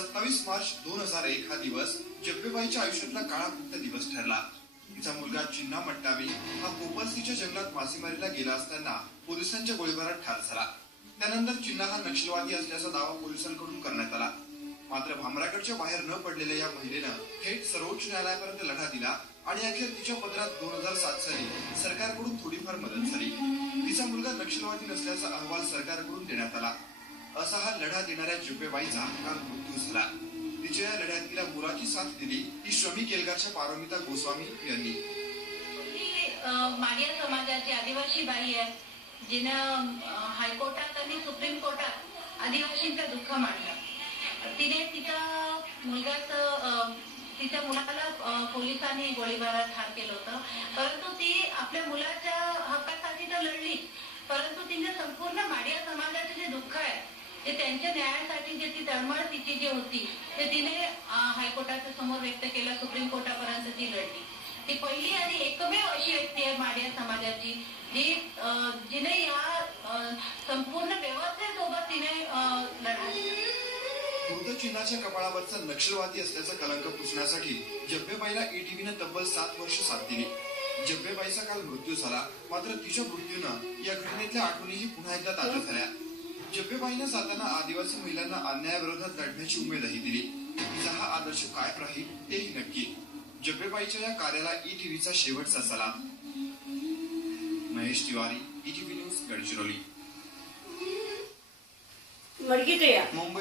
27 मार्च 2001 हा दिवस जब्बेबाईच्या आयुष्यातला काळाकुट्ट दिवस ठरला। तिचा मुलगा चिन्ना मट्टावी हा कोपरसीच्या जंगलात मासेमारीला गेला असताना पोलिसांच्या गोळीबारात ठार झाला। त्यानंतर चिन्ना हा नक्षलवादी असल्याचा दावा पोलिसांकडून करण्यात आला। मात्र भामरागडच्या बाहेर न पडलेल्या या महिलेनं थेट सर्वोच्च न्यायालयापर्यंत लढा दिला आणि अखेर तिच्या पदरात 2007 साली सरकारकडून थोडीफार मदत झाली। तिचा मुलगा नक्षलवादी नसल्याचा अहवाल सरकारकडून देण्यात आला। असा हा लढा देणाऱ्या जब्बेबाईचा काल मृत्यू झाला। तिच्या या लढ्यात तिला मुलाची साथ दिली ती श्रमिक एल्गारच्या पारमिता गोस्वामी यांनी। माडिया समाजाची आदिवासी बाई आहे, जिनं हायकोर्टात आणि सुप्रीम कोर्टात आदिवासींचं दुःख मांडलं। तिने तिच्या मुलाला पोलिसांनी गोळीबारात ठार केलं होतं, परंतु ती आपल्या मुलाच्या हक्कासाठी तर लढली, परंतु तिने संपूर्ण माडिया समाजाचे जे दुःख आहे ते त्यांच्या न्यायासाठी जे ती तळमळ तिची जी होती ते तिने हायकोर्टाच्या समोर व्यक्त केलं, सुप्रीम कोर्टापर्यंत ती लढली। ती पहिली आणि एकमेव अशी व्यक्ती आहे माडिया समाजाची जिने या संपूर्ण व्यवस्थेसोबत तिने लढा दिला। मृत चिन्हाच्या कपाळावरचा नक्षलवादी असल्याचा कलंक पुसण्यासाठी जब्बेबाईला ईटीव्हीनं तब्बल 7 वर्ष साथ दिली। जब्बेबाईचा काल मृत्यू झाला, मात्र तिच्या मृत्यूनं या घटनेतल्या आठवणीही पुन्हा एकदा ताज्या झाल्या। जब्बेबाईनं जाताना आदिवासी महिलांना अन्यायाविरोधात लढण्याची उमेदही दिली। तिचा हा आदर्श काय राहील तेही नक्की। जब्बेबाईच्या या कार्याला ईटीव्हीचा शेवटचा सलाम। Mahesh Tiwari, ETV news, Gadchiroli. मुंबई।